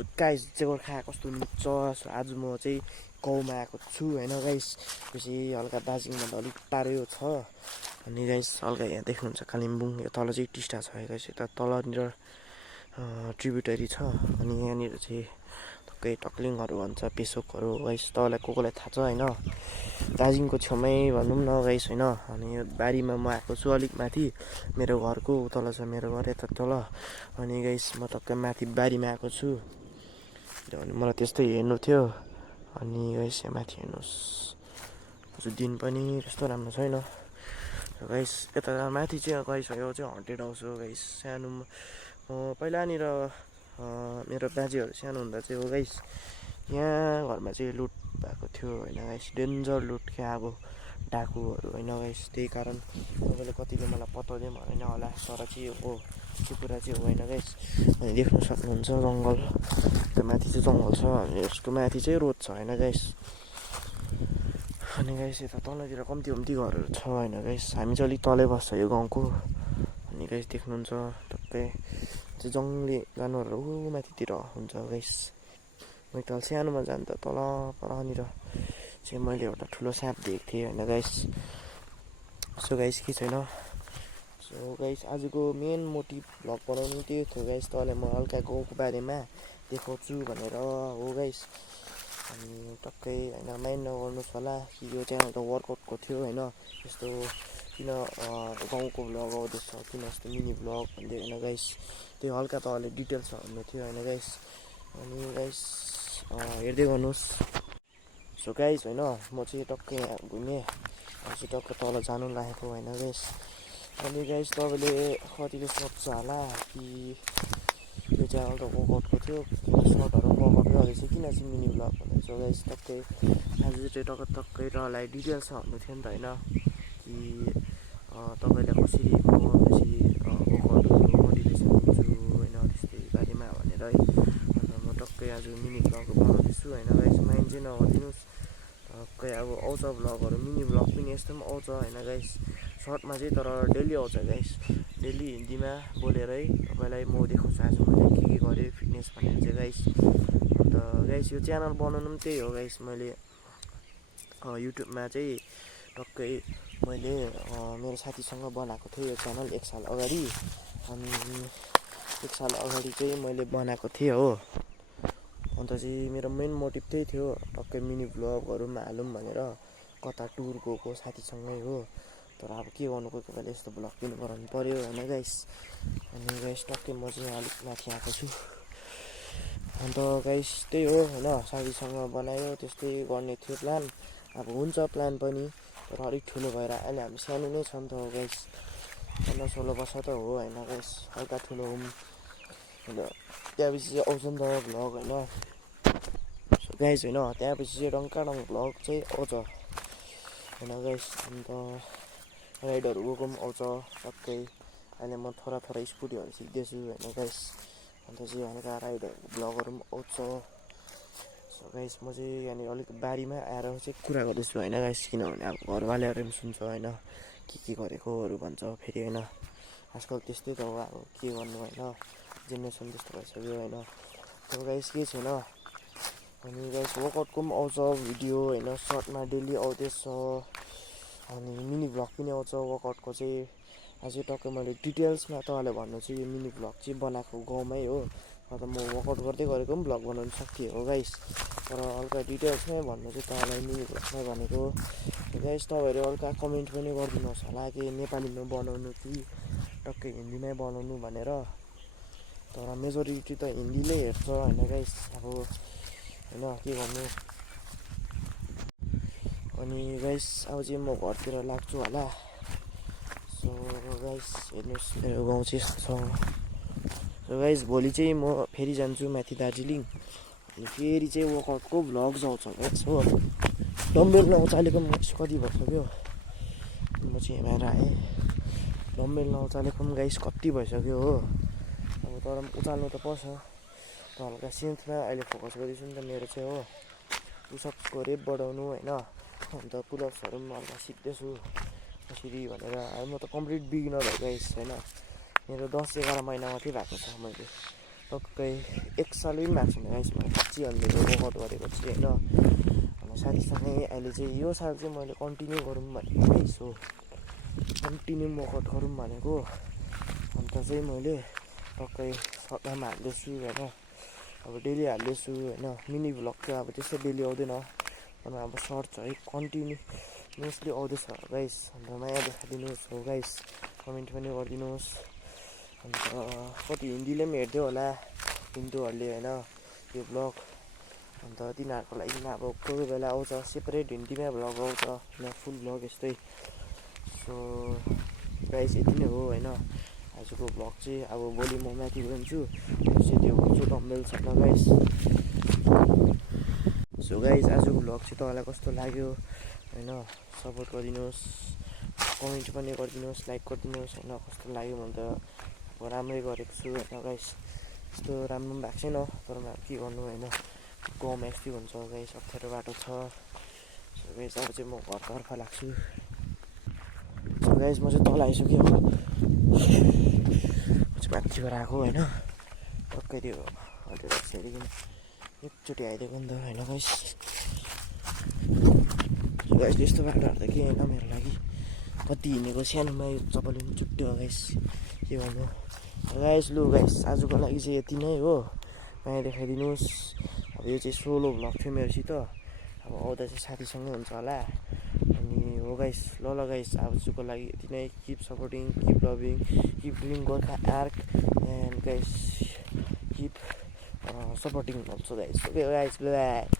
So guys Gorkha कस्तो मिल्छ। So आज म चाहिँ गाउँमा आएको छु होइन गाइस। पछि हल्का दार्जिलिङभन्दा अलिक टाढो छ। अनि गाइस हल्का यहाँ देख्नुहुन्छ कालिम्पोङ, यो तल चाहिँ टिस्टा छ गाइस। यता तलनिर ट्रिब्युटरी छ। अनि यहाँनिर चाहिँ टक्कै टक्लिङहरू भन्छ, पेसोकहरू गाइस। तपाईँलाई कोलाई थाहा छ होइन। दार्जिलिङको छेउमै भनौँ न गाइस होइन। अनि यो बारीमा म आएको छु अलिक माथि, मेरो घरको तल छ मेरो घर यता तल। अनि गाइस म टक्कै माथि बारीमा आएको छु किनभने मलाई त्यस्तै हेर्नु थियो। अनि गाइस यहाँ माथि हेर्नुहोस्, आज दिन पनि त्यस्तो राम्रो छैन गाइस। यता माथि चाहिँ गाइस यो चाहिँ हन्टेड हाउस हो गाइस। सानोमा पहिलानिर मेरो बाजेहरू सानो हुँदा चाहिँ हो गाइस, यहाँ घरमा चाहिँ लुट भएको थियो होइन गाइस। डेन्जर लुट क्या अब डाकुहरू होइन गाइस। त्यही कारण तपाईँले कतिले मलाई पत्याउँदै होइन होला, तर चाहिँ हो त्यो कुरा चाहिँ हो होइन गाइस। अनि देख्न सक्नुहुन्छ जङ्गल, त्यो माथि चाहिँ जङ्गल छ, यसको माथि चाहिँ रोड छ होइन गाइस। अनि गाइस यता तलतिर कम्ती कम्ती घरहरू छ होइन गाइस। हामी चाहिँ अलिक तलै बस्छ यो गाउँको। अनि गाइस देख्नुहुन्छ टक्कै चाहिँ जङ्गली जनावरहरू माथितिर हुन्छ गाइस। मैले त सानोमा जाँदा तल परनिर चाहिँ मैले एउटा ठुलो साँप देखेको थिएँ होइन गाइस। सो गाइस के छैन। सो गाइस आजको मेन मोटिभ भ्लग बनाउनु त्यो थियो गाइस। तँलाई म हल्का गाउँको बारेमा देखाउँछु भनेर हो गाइस। अनि टक्कै होइन माइन्ड नगर्नुहोस् होला कि यो च्यानल त वर्कआउटको थियो होइन। यस्तो किन गाउँको भ्लग आउँदैछ, किन यस्तो मिनी भ्लग भन्दै होइन गाइस। त्यो हल्का तपाईँले डिटेल्समा भन्नु थियो होइन गाइस। अनि गाइस हेर्दै गर्नुहोस्। सो गाइस होइन म चाहिँ टक्कै यहाँ घुमेँ, म चाहिँ टक्कै तल जानु लागेको होइन गाइस। अनि गाइस तपाईँले कतिले सोध्छ होला कि यो च्यानल त वर्कआउटको थियो, किन सर्टहरू वर्कआउट गर्दैछ, किन चाहिँ मिनी भ्लग भन्दैछ गाइस। टक्कै आज चाहिँ टक्कै तपाईँलाई डिटेल्समा भन्नु थियो नि त होइन, कि तपाईँलाई कसरी म त्यसरी वर्कआउटहरू मोटिभेसन दिन्छु होइन त्यस्तै बारेमा भनेर है। अन्त म टक्कै आज मिनी भ्लग बनाउँदैछु होइन गाइस। माइन्ड चाहिँ नगरिदिनुहोस्। टक्कै अब आउँछ भ्लगहरू, मिनी भ्लग पनि यस्तो पनि आउँछ होइन गाइस। सर्टमा चाहिँ तर डेली आउँछ गाइस, डेली हिन्दीमा बोलेर है तपाईँलाई म देखाउँछु आज मैले के गरेँ फिटनेस भनेर चाहिँ गाइस। अन्त गाइस यो च्यानल बनाउनु पनि त्यही हो गाइस। मैले युट्युबमा चाहिँ टक्कै मैले मेरो साथीसँग बनाएको थिएँ यो च्यानल 1 साल अगाडि। अनि 1 साल अगाडि चाहिँ मैले बनाएको थिएँ हो। अन्त चाहिँ मेरो मेन मोटिभ त्यही थियो, टक्कै मिनी भ्लगहरू पनि हालौँ भनेर, कता टुर गएको साथीसँगै हो। तर अब के गर्नु, कोही कोही बेला यस्तो भ्लग पनि बनाउनु पऱ्यो होइन गाइस। अनि गाइस टक्कै म चाहिँ अलिक माथि आएको छु। अन्त गाइस त्यही हो होइन, साथीसँग बनायो त्यस्तै गर्ने थियो प्लान। अब हुन्छ प्लान पनि, तर अलिक ठुलो भएर अहिले हामी सानो नै छ नि त हो गाइस। 15-16 वर्ष त हो होइन गाइस, हल्का ठुलो हौँ। अन्त त्यहाँपछि चाहिँ आउँछ नि त भ्लग होइन। सो गाइस होइन त्यहाँपछि चाहिँ डङ्काडङ भ्लग चाहिँ आउँछ होइन गाइस। अन्त राइडहरू गएको पनि आउँछ टक्कै। अहिले म थोडा स्कुटीहरू सिक्दैछु होइन गाइस। अन्त चाहिँ हल्का राइडहरू भ्लगहरू पनि आउँछ। सो गाइस म चाहिँ यहाँनिर अलिक बारीमा आएर चाहिँ कुरा गर्दैछु होइन गाइस, किनभने अब घरवालाहरू पनि सुन्छ होइन, के गरेकोहरू भन्छ फेरि होइन। आजकल त्यस्तै त हो, अब के गर्नु होइन, जेनेरेसन त्यस्तो भइसक्यो होइन। तर गाइस के छैन। अनि गाइस वर्कआउटको पनि आउँछ भिडियो होइन, सर्टमा डेली आउँदैछ। अनि मिनी भ्लग पनि आउँछ वर्कआउटको चाहिँ। अझै टक्कै मैले डिटेल्समा तपाईँलाई भन्नु चाहिँ यो मिनी भ्लग चाहिँ बनाएको गाउँमै हो। अन्त म वर्कआउट गर्दै गरेको पनि भ्लग बनाउनु सक्थेँ हो गाइस, तर हल्का डिटेल्समै भन्नु चाहिँ तपाईँलाई मिनी भ्लगमै भनेको गाइस। तपाईँहरू हल्का कमेन्ट पनि गरिदिनुहोस् होला कि नेपालीमा बनाउनु कि टक्कै हिन्दीमै बनाउनु भनेर। तर मेजोरिटी त हिन्दीले हेर्छ होइन गाइस, अब होइन के गर्नु। अनि गाइस अब चाहिँ म घरतिर लाग्छु होला। सो गाइस हेर्नुहोस् मेरो गाउँ चाहिँ यस्तो छ। सो गाइस भोलि चाहिँ म फेरि जान्छु माथि दार्जिलिङ। अनि फेरि चाहिँ वर्कआउटको भ्लग्स आउँछ गाइस हो। डम्बेल नउचालेको पनि कति भइसक्यो, म चाहिँ हेरेर आएँ। डम्बेल नउचालेको पनि गाइस कति भइसक्यो हो। अब तर उचाल्नु त पर्छ, तर हल्का सेन्समा अहिले फोकस गर्दैछु नि त मेरो चाहिँ हो। पुसअप्सको रेप बढाउनु होइन, अन्त पुलअप्सहरू पनि हल्का सिक्दैछु कसरी भनेर। अब म त कम्प्लिट बिगिनर हो गाइस होइन, मेरो 10-11 महिना मात्रै भएको छ। मैले टक्कै 1 साल पनि भएको छैन गाइस मैले खिचिहाल्दै वर्कआउट गरेको चाहिँ होइन। अनि साथीसँगै अहिले चाहिँ यो साल चाहिँ मैले कन्टिन्यू गरौँ भनेको गाइस हो, कन्टिन्यू वर्कआउट गरौँ भनेको। अन्त चाहिँ मैले टक्कै सप्ताहमा हाल्दैछु होइन, अब डेली हाल्दैछु होइन। मिनी भ्लग चाहिँ अब त्यस्तो डेली आउँदैन, तर अब सर्ट्स है कन्टिन्युसली आउँदैछ गाइस। अन्त माया देखाइदिनुहोस् हो गाइस, कमेन्ट पनि गरिदिनुहोस्। अन्त कति हिन्दीले पनि हेर्दै होला हिन्दूहरूले होइन यो भ्लग। अन्त तिनीहरूको लागि अब कोही बेला आउँछ सेपरेट हिन्दीमै भ्लग आउँछ होइन, फुल भ्लग यस्तै। सो गाइस यति नै हो होइन आजको भ्लग चाहिँ। अब भोलि म माथि गइन्छु, त्यो हुन्छु डम्बेल छ गाइस। सो गाइस आजको भ्लग चाहिँ तपाईँलाई कस्तो लाग्यो होइन, सपोर्ट गरिदिनुहोस्, कमेन्ट पनि गरिदिनुहोस्, लाइक गरिदिनुहोस् होइन। कस्तो लाग्यो भने त अब राम्रै गरेको छु होइन गाइस, त्यस्तो राम्रो पनि भएको छैन, तर अब के गर्नु होइन, गाउँमा यस्तै हुन्छ गाइस, अप्ठ्यारो बाटो छ। सो गाइस अब चाहिँ म घरतर्फ लाग्छु। सो गाइस म चाहिँ तल आइसक्यो, म चाहिँ माथिबाट आएको होइन, टक्कै त्यो हजुर सेरीकन एकचोटि आइदिएको नि त होइन गाइस। गाइस त्यस्तो बाटोहरू त के होइन मेरो लागि, कति हिँडेको सानोमा यो चप्पलले पनि चुट्यो गाइस, के भन्नु गाइस। लु गाइस आजको लागि चाहिँ यति नै हो, माया देखाइदिनुहोस्। अब यो चाहिँ सोलो भ्लग थियो मेरोसित, अब आउँदा चाहिँ साथीसँगै हुन्छ होला। अनि हो गाइस, ल गाइस आजको लागि यति नै। Keep supporting, keep loving, keep doing Gorkha arc and guys keep supporting also guys. Okay guys, by.